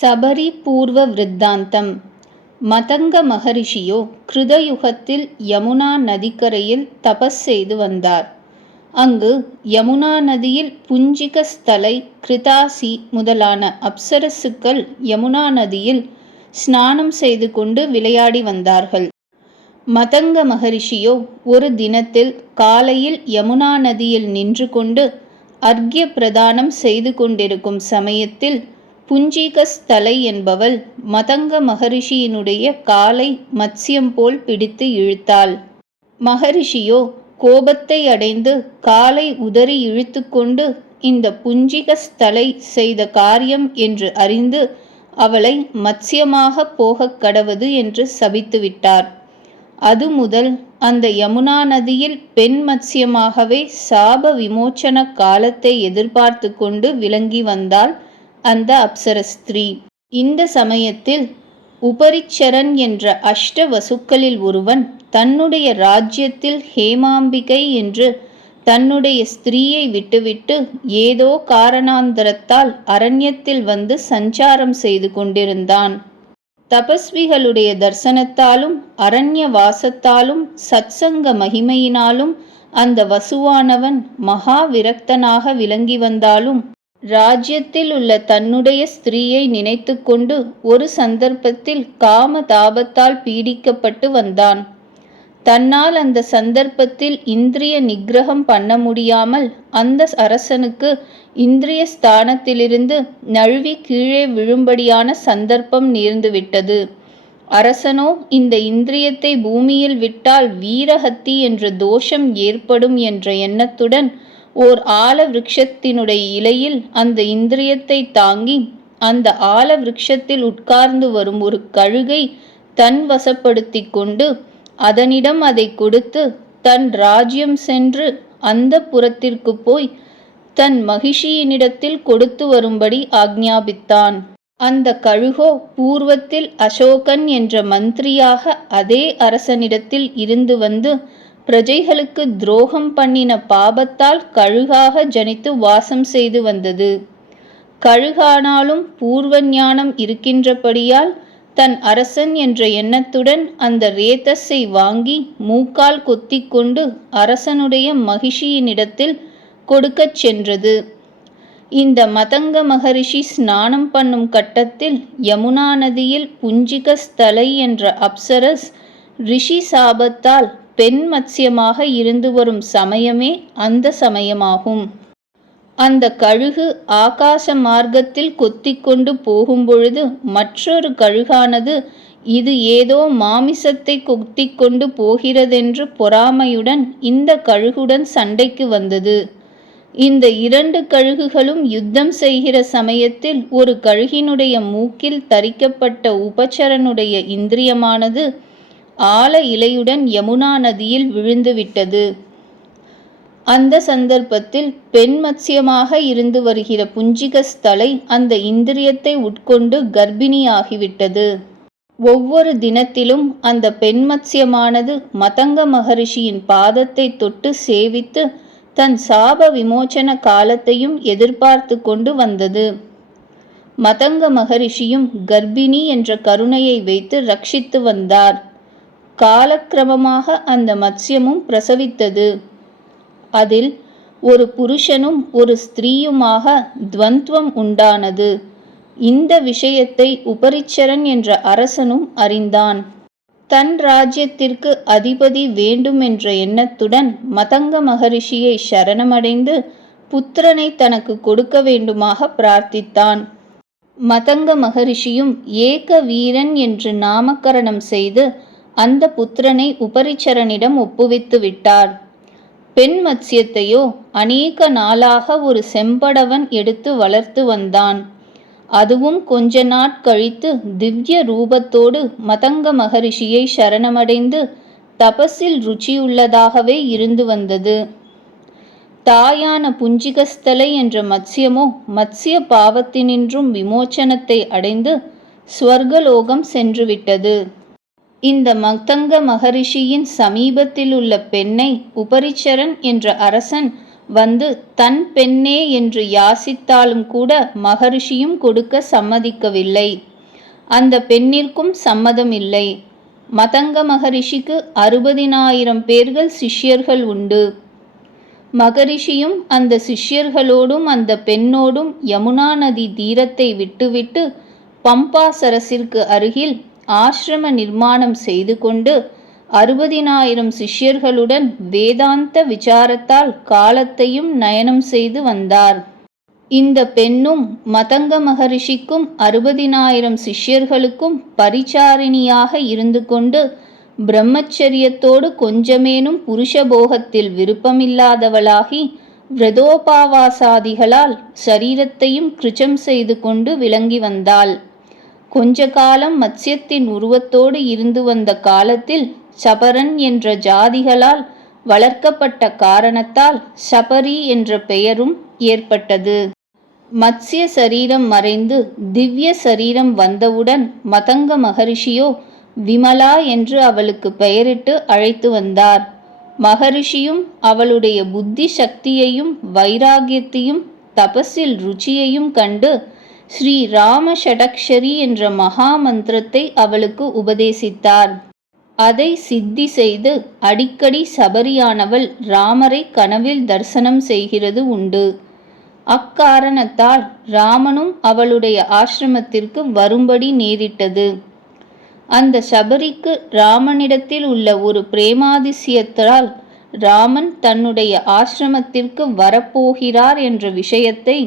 சபரி பூர்வ விருத்தாந்தம். மதங்க மகரிஷியோ கிருதயுகத்தில் யமுனா நதிக்கரையில் தபஸ் செய்து வந்தார். அங்கு யமுனா நதியில் புஞ்சிக ஸ்தலை கிருதாசி முதலான அப்சரசுக்கள் யமுனா நதியில் ஸ்நானம் செய்து கொண்டு விளையாடி வந்தார்கள். மதங்க மகரிஷியோ ஒரு தினத்தில் காலையில் யமுனா நதியில் நின்று கொண்டு அர்க்ய பிரதானம் செய்து கொண்டிருக்கும் சமயத்தில் புஞ்சீகஸ்தலை என்பவள் மதங்க மகரிஷியினுடைய காலை மத்சியம் போல் பிடித்து இழுத்தாள். மகரிஷியோ கோபத்தை அடைந்து காலை உதறி இழுத்துக்கொண்டு இந்த புஞ்சிகஸ்தலை செய்த காரியம் என்று அறிந்து அவளை மத்சியமாக போகக் கடவது என்று சபித்துவிட்டார் அது முதல் அந்த யமுனா நதியில் பெண் மத்சியமாகவே சாப விமோச்சன காலத்தை எதிர்பார்த்து கொண்டு விளங்கி வந்தாள் அந்த அப்சரஸ்திரீ. இந்த சமயத்தில் உபரிச்சரன் என்ற அஷ்ட வசுக்களில் ஒருவன் தன்னுடைய ராஜ்யத்தில் ஹேமாம்பிகை என்று தன்னுடைய ஸ்திரீயை விட்டுவிட்டு ஏதோ காரணாந்தரத்தால் அரண்யத்தில் வந்து சஞ்சாரம் செய்து கொண்டிருந்தான். தபஸ்விகளுடைய தர்சனத்தாலும் அரண்ய வாசத்தாலும் சத்சங்க மகிமையினாலும் அந்த வசுவானவன் மகா விரக்தனாக விளங்கி வந்தாலும் ராஜ்யத்தில் உள்ள தன்னுடைய ஸ்திரீயை நினைத்து கொண்டு ஒரு சந்தர்ப்பத்தில் காம தாபத்தால் பீடிக்கப்பட்டு வந்தான். தன்னால் அந்த சந்தர்ப்பத்தில் இந்திரிய நிகிரகம் பண்ண முடியாமல் அந்த அரசனுக்கு இந்திரிய ஸ்தானத்திலிருந்து நழுவி கீழே விழும்படியான சந்தர்ப்பம் நேர்ந்துவிட்டது. அரசனோ இந்த இந்திரியத்தை பூமியில் விட்டால் வீரஹத்தி என்ற தோஷம் ஏற்படும் என்ற எண்ணத்துடன் ஓர் ஆல விருட்சத்தினுடைய இலையில் அந்த இந்திரியத்தை தாங்கி அந்த ஆல விருட்சத்தில் உட்கார்ந்து வரும் ஒரு கழுகை தன் வசப்படுத்தி கொண்டு அதனிடம் அதை கொடுத்து தன் ராஜ்யம் சென்று அந்த புறத்திற்கு போய் தன் மகிஷியினிடத்தில் கொடுத்து வரும்படி ஆக்ஞாபித்தான். அந்த கழுகோ பூர்வத்தில் அசோகன் என்ற மந்திரியாக அதே அரசனிடத்தில் இருந்து வந்து பிரஜைகளுக்கு துரோகம் பண்ணின பாபத்தால் கழுகாக ஜனித்து வாசம் செய்து வந்தது. கழுகானாலும் பூர்வ ஞானம் இருக்கின்றபடியால் தன் அரசன் என்ற எண்ணத்துடன் அந்த ரேதஸை வாங்கி மூக்கால் கொத்தி கொண்டு அரசனுடைய மகிஷியினிடத்தில் கொடுக்கச் சென்றது. இந்த மதங்க மகரிஷி ஸ்நானம் பண்ணும் கட்டத்தில் யமுனா நதியில் புஞ்சிக ஸ்தலை என்ற அப்சரஸ் ரிஷி சாபத்தால் பெண் மத்சியமாக இருந்து வரும் சமயமே அந்த சமயமாகும். அந்த கழுகு ஆகாச மார்க்கத்தில் கொத்தி கொண்டு போகும்பொழுது மற்றொரு கழுகானது இது ஏதோ மாமிசத்தை கொத்திக்கொண்டு போகிறதென்று பொறாமையுடன் இந்த கழுகுடன் சண்டைக்கு வந்தது. இந்த இரண்டு கழுகுகளும் யுத்தம் செய்கிற சமயத்தில் ஒரு கழுகினுடைய மூக்கில் தரிக்கப்பட்ட உபச்சரனுடைய இந்திரியமானது ஆல இலையுடன் யமுனா நதியில் விழுந்துவிட்டது அந்த சந்தர்ப்பத்தில் பெண் மத்சியமாக இருந்து வருகிற புஞ்சிகஸ்தலை அந்த இந்திரியத்தை உட்கொண்டு கர்ப்பிணியாகிவிட்டது. ஒவ்வொரு தினத்திலும் அந்த பெண் மத்சியமானது மதங்க மகரிஷியின் பாதத்தை தொட்டு சேவித்து தன் சாப விமோச்சன காலத்தையும் எதிர்பார்த்து கொண்டு வந்தது. மதங்க மகரிஷியும் கர்ப்பிணி என்ற கருணையை வைத்து ரட்சித்து வந்தார். காலக்கிரமமாக அந்த மத்ஸ்யமும் பிரசவித்தது. அதில் ஒரு புருஷனும் ஒரு ஸ்திரீயுமாக துவந்துவம் உண்டானது. இந்த விஷயத்தை உபரிச்சரன் என்ற அரசனும் அறிந்தான். தன் ராஜ்யத்திற்கு அதிபதி வேண்டும் என்ற எண்ணத்துடன் மதங்க மகரிஷியை சரணமடைந்து புத்திரனை தனக்கு கொடுக்க வேண்டுமாக பிரார்த்தித்தான். மதங்க மகரிஷியும் ஏக வீரன் என்று நாமகரணம் செய்து அந்த புத்திரனை உபரிச்சரனிடம் ஒப்புவித்து விட்டார். பெண் மத்சியத்தையோ அநேக நாளாக ஒரு செம்படவன் எடுத்து வளர்த்து வந்தான். அதுவும் கொஞ்ச நாட்கழித்து திவ்ய ரூபத்தோடு மதங்க மகரிஷியை சரணமடைந்து தபஸில் ருச்சியுள்ளதாகவே இருந்து வந்தது. தாயான புஞ்சிகஸ்தலை என்ற மத்சியமோ மத்சிய பாவத்தினின்றும் விமோச்சனத்தை அடைந்து ஸ்வர்கலோகம் சென்றுவிட்டது. இந்த மக்தங்க மகரிஷியின் சமீபத்தில் உள்ள பெண்ணை உபரிச்சரன் என்ற அரசன் வந்து தன் பெண்ணே என்று யாசித்தாலும் கூட மகரிஷியும் கொடுக்க சம்மதிக்கவில்லை. அந்த பெண்ணிற்கும் சம்மதமில்லை. மதங்க மகரிஷிக்கு அறுபதினாயிரம் பேர்கள் சிஷ்யர்கள் உண்டு. மகரிஷியும் அந்த சிஷ்யர்களோடும் அந்த பெண்ணோடும் யமுனா நதி தீரத்தை விட்டுவிட்டு பம்பா சரசிற்கு அருகில் ஆசிரம நிர்மாணம் செய்து கொண்டு அறுபதினாயிரம் சிஷ்யர்களுடன் வேதாந்த விசாரத்தால் காலத்தையும் நயனம் செய்து வந்தார். இந்த பெண்ணும் மதங்க மகரிஷிக்கும் அறுபதினாயிரம் சிஷ்யர்களுக்கும் பரிச்சாரிணியாக இருந்து கொண்டு பிரம்மச்சரியத்தோடு கொஞ்சமேனும் புருஷபோகத்தில் விருப்பமில்லாதவளாகி விரதோபாவாசாதிகளால் சரீரத்தையும் கிருச்சம் செய்து கொண்டு விளங்கி வந்தாள். கொஞ்ச காலம் மத்ஸ்யத்தின் உருவத்தோடு இருந்து வந்த காலத்தில் சபரன் என்ற ஜாதிகளால் வளர்க்கப்பட்ட காரணத்தால் சபரி என்ற பெயரும் ஏற்பட்டது. மத்ய சரீரம் மறைந்து திவ்ய சரீரம் வந்தவுடன் மதங்க மகரிஷியோ விமலா என்று அவளுக்கு பெயரிட்டு அழைத்து வந்தார். மகரிஷியும் அவளுடைய புத்தி சக்தியையும் வைராகியத்தையும் தபஸில் ருச்சியையும் கண்டு ஸ்ரீ ராம ஷடக்ஷரி என்ற மகா மந்திரத்தை அவளுக்கு உபதேசித்தார். அதை சித்தி செய்து அடிக்கடி சபரியானவள் ராமரை கனவில் தரிசனம் செய்கிறது உண்டு. அக்காரணத்தால் ராமனும் அவளுடைய ஆசிரமத்திற்கு வரும்படி நேரிட்டது. அந்த சபரிக்கு ராமனிடத்தில் உள்ள ஒரு பிரேமாதிசியத்தால் ராமன் தன்னுடைய ஆசிரமத்திற்கு வரப்போகிறார் என்ற விஷயத்தை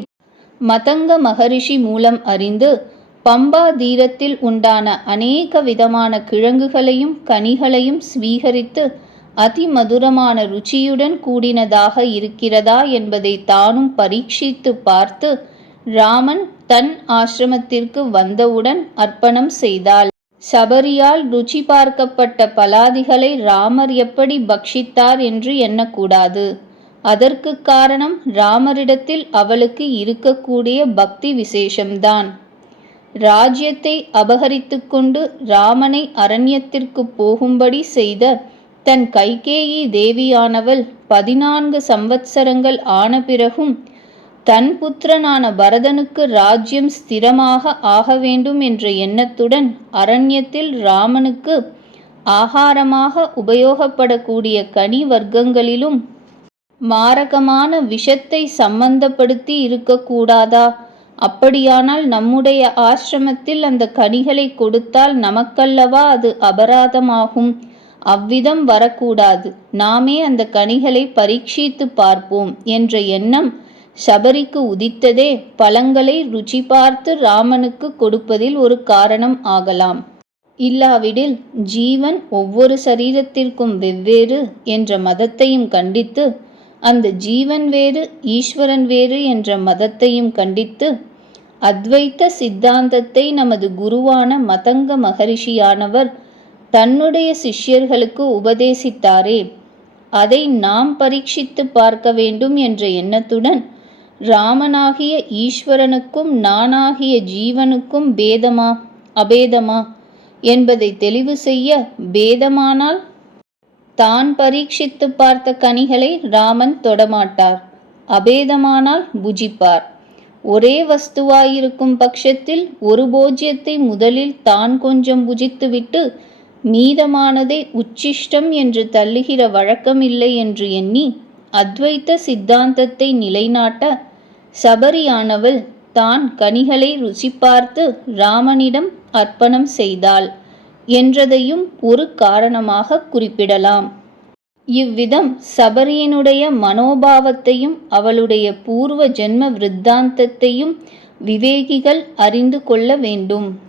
மதங்க மகரிஷி மூலம் அறிந்து பம்பா தீரத்தில் உண்டான அநேக விதமான கிழங்குகளையும் கனிகளையும் ஸ்வீகரித்து அதிமதுரமான ருச்சியுடன் கூடினதாக இருக்கிறதா என்பதை தானும் பரீட்சித்து பார்த்து ராமன் தன் ஆசிரமத்திற்கு வந்தவுடன் அர்ப்பணம் செய்தாள். சபரியால் ருச்சி பார்க்கப்பட்ட பலாதிகளை ராமர் எப்படி பக்ஷித்தார் என்று எண்ணக்கூடாது. அதற்கு காரணம் ராமரிடத்தில் அவளுக்கு இருக்கக்கூடிய பக்தி விசேஷம்தான். ராஜ்யத்தை அபகரித்து கொண்டு ராமனை அரண்யத்திற்கு போகும்படி செய்த தன் கைகேயி தேவியானவள் பதினான்கு சம்வத்சரங்கள் ஆன பிறகும் தன் புத்திரனான பரதனுக்கு ராஜ்யம் ஸ்திரமாக ஆக வேண்டும் என்ற எண்ணத்துடன் அரண்யத்தில் ராமனுக்கு ஆகாரமாக உபயோகப்படக்கூடிய கனி வர்க்கங்களிலும் மாரகமான விஷத்தை சம்பந்தப்படுத்தி இருக்கக்கூடாதா? அப்படியானால் நம்முடைய ஆசிரமத்தில் அந்த கனிகளை கொடுத்தால் நமக்கல்லவா அது அபராதமாகும்? அவ்விதம் வரக்கூடாது. நாமே அந்த கனிகளை பரீட்சித்து பார்ப்போம் என்ற எண்ணம் சபரிக்கு உதித்ததே பழங்களை ருச்சி பார்த்து ராமனுக்கு கொடுப்பதில் ஒரு காரணம் ஆகலாம். இல்லாவிடில் ஜீவன் ஒவ்வொரு சரீரத்திற்கும் வெவ்வேறு என்ற மதத்தையும் கண்டித்து அந்த ஜீவன் வேறு ஈஸ்வரன் வேறு என்ற மதத்தையும் கண்டித்து அத்வைத்த சித்தாந்தத்தை நமது குருவான மதங்க மகரிஷியானவர் தன்னுடைய சிஷ்யர்களுக்கு உபதேசித்தாரே. அதை நாம் பரீட்சித்து பார்க்க வேண்டும் என்ற எண்ணத்துடன் ராமனாகிய ஈஸ்வரனுக்கும் நானாகிய ஜீவனுக்கும் பேதமா அபேதமா என்பதை தெளிவு செய்ய பேதமானால் தான் பரீட்சித்து பார்த்த கனிகளை ராமன் தொடமாட்டார். அபேதமானால் புஜிப்பார். ஒரே வஸ்துவாயிருக்கும் பட்சத்தில் ஒரு போஜ்யத்தை முதலில் தான் கொஞ்சம் புஜித்துவிட்டு மீதமானதை உச்சிஷ்டம் என்று தள்ளுகிற வழக்கம் இல்லை என்று எண்ணி அத்வைத்த சித்தாந்தத்தை நிலைநாட்ட சபரியானவள் தான் கனிகளை ருசி பார்த்து ராமனிடம் அர்ப்பணம் செய்தாள். என்றதையும் ஒரு காரணமாக குறிப்பிடலாம். இவ்விதம் சபரியனுடைய மனோபாவத்தையும் அவளுடைய பூர்வ ஜென்ம விருத்தாந்தத்தையும் விவேகிகள் அறிந்து கொள்ள வேண்டும்.